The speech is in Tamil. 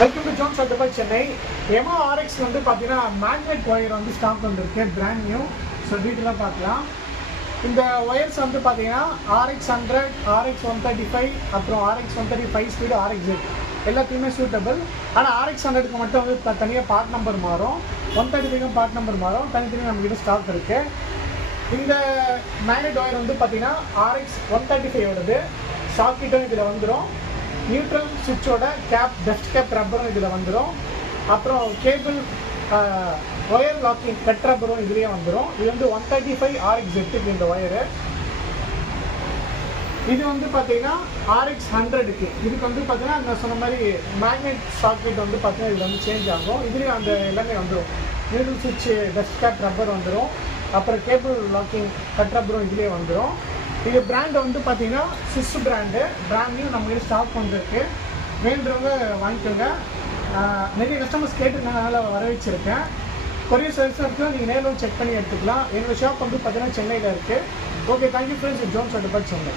Welcome to Jones at Chennai. எமோ ஆர்எக்ஸ் வந்து பார்த்தீங்கன்னா மேக்னெட் ஒயர் வந்து ஸ்டாக் வந்துருக்கு, பிராண்ட் நியூ. ஸோ டீட்டெயிலாக பார்க்கலாம். இந்த ஒயர்ஸ் வந்து பார்த்தீங்கன்னா RX100, RX135, அப்புறம் RX135 ஸ்பீடு, RXZ எல்லாத்துக்குமே சூட்டபிள். ஆனால் RX100க்கு மட்டும் வந்து தனியாக பார்ட் நம்பர் மாறும், 135க்கும் பார்ட் நம்பர் மாறும், தனித்தனியாக நம்மகிட்ட ஸ்டாக் இருக்குது. இந்த மேக்னெட் ஒயர் வந்து பார்த்தீங்கன்னா RX135ஓடது சாக்கெட்டும் இதில் வந்துடும். நியூட்ரல் சுவிட்சோட கேப், டஸ்ட் கேப் ரப்பரும் இதில் வந்துடும். அப்புறம் கேபிள் ஒயர் லாக்கிங் கட் ரப்பரும் இதுலேயே வந்துடும். இது வந்து 135 RXZ இந்த ஒயரு. இது வந்து பார்த்தீங்கன்னா RX100க்கு. இதுக்கு வந்து பார்த்தீங்கன்னா நான் சொன்ன மாதிரி மேக்னெட் சாக்கெட் வந்து பார்த்தீங்கன்னா இதில் வந்து சேஞ்ச் ஆகும். இதுலேயும் அந்த எல்லாமே வந்துடும். நியூட்ரல் சுவிட்சு, டஸ்ட் கேப் ரப்பர் வந்துடும். அப்புறம் கேபிள் லாக்கிங் கட் ரப்பரும் இதுலேயே வந்துடும். இது பிராண்டு வந்து பார்த்தீங்கன்னா சிஸ் பிராண்ட்லையும் நம்ம கிட்ட ஸ்டாக் வந்துருக்கு. வேண்டுறவங்க வாங்கிக்கோங்க. நிறைய கஸ்டமர்ஸ் கேட்டுனால வர வச்சுருக்கேன். கொரியர் சர்வீஸ் இருக்குது, நீங்கள் நேரில் செக் பண்ணி எடுத்துக்கலாம். என்னோடய ஷாப் வந்து பார்த்தீங்கன்னா சென்னையில் இருக்குது. Okay, thank you friends. Jones at Chennai.